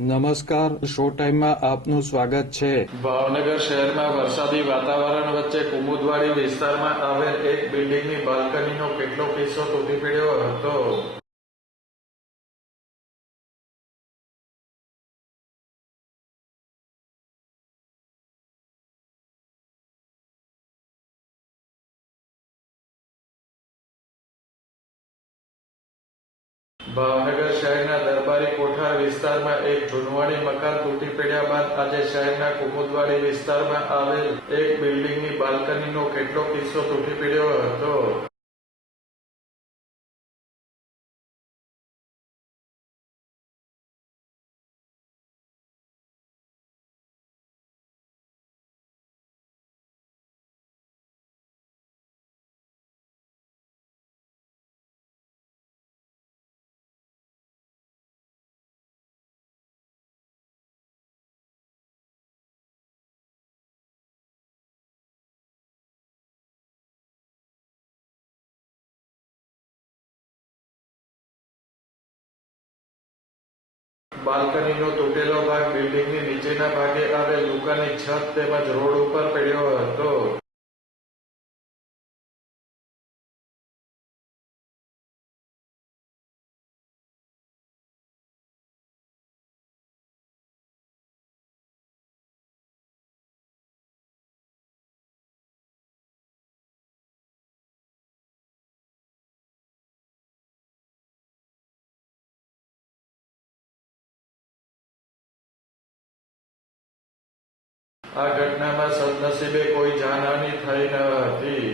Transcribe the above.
નમસ્કાર, શો ટાઈમમાં આપનું સ્વાગત છે। ભાવનગર શહેરમાં વરસાદી વાતાવરણ વચ્ચે કુમુદવાડી વિસ્તારમાં આવેલ એક બિલ્ડિંગની બાલ્કનીનો કેટલો કિસ્સો તૂટી પડ્યો હતો। ભાવનગર શહેરના દરબારી કોઠાર વિસ્તારમાં એક જૂનવાણી મકાન તૂટી પડ્યા બાદ આજે શહેરના કુમુદવાડી વિસ્તારમાં આવેલ એક બિલ્ડિંગની બાલ્કનીનો કેટલો કિસ્સો તૂટી પડ્યો હતો। બાલ્કનીનો તૂટેલો ભાગ બિલ્ડિંગની નીચેના ભાગે આવેલ દુકાનની છત તેમજ રોડ ઉપર પડ્યો હતો। આ ઘટનામાં સદનસીબે કોઈ જાનહાનિ થઈ ન હતી।